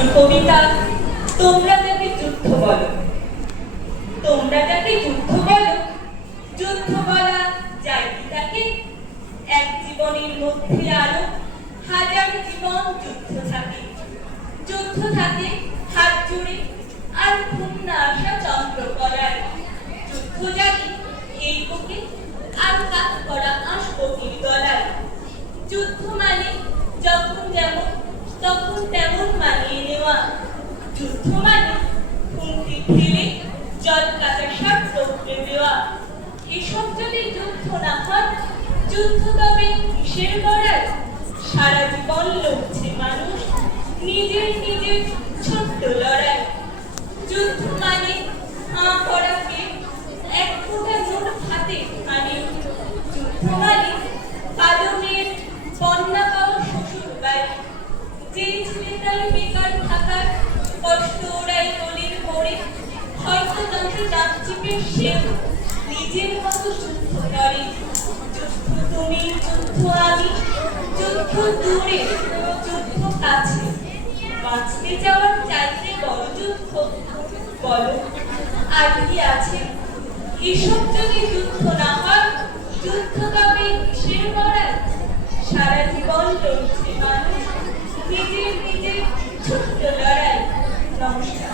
নজরুল কবিতা তোমরা যাকে যুদ্ধ বলো, তোমরা যাকে যুদ্ধ বলো, যুদ্ধ বলা যায় কি তাকে? এক জীবনের মধ্যে আরো হাজার জীবন যুদ্ধ থাকে, যুদ্ধ থাকে হাত জুড়ে আর ঘুম না আসা চন্দ্রকলায়, যুদ্ধ জাগে এই বুকে আর কাজ করা আশপতির গলায়। যুদ্ধ মানে যখন যেমন তখন তেমন মানিয়ে নেওয়া, যুদ্ধ মানে হুমকি ফেলে জল কাটা সব রোখতে দেওয়া। এসব যদি যুদ্ধ না হয়, যুদ্ধ তবে কিসের গড়ায়? সারা জীবন লড়ছে মানুষ নিজের নিজের ছোট্ট লড়াই। যুদ্ধ মানে হাঁ করা পেট, এক ফোঁটা নুন হাতে আনে, যুদ্ধ মানে কালো মেয়ের বন্যা পাওয়া শ্বশুর বাড়ি, যে ছেলে তার বেকার থাকার কষ্ট ওড়াই গলির মোড়ে, হয়তো তাকে দাঁত চিপে সেও নিজের মতো যুদ্ধ করে। যুদ্ধ তুমি, যুদ্ধ আমি, যুদ্ধ দূরে, যুদ্ধ কাছে, বাঁচতে যাওয়ার চাইতে বড় যুদ্ধ বলো আর কি আছে? এসব যদি যুদ্ধ না হয়, যুদ্ধ তবে কিসের গড়ায়? সারা জীবন লড়ছে মানুষ নিজের নিজের ছোট্ট লড়াই। নমস্কার।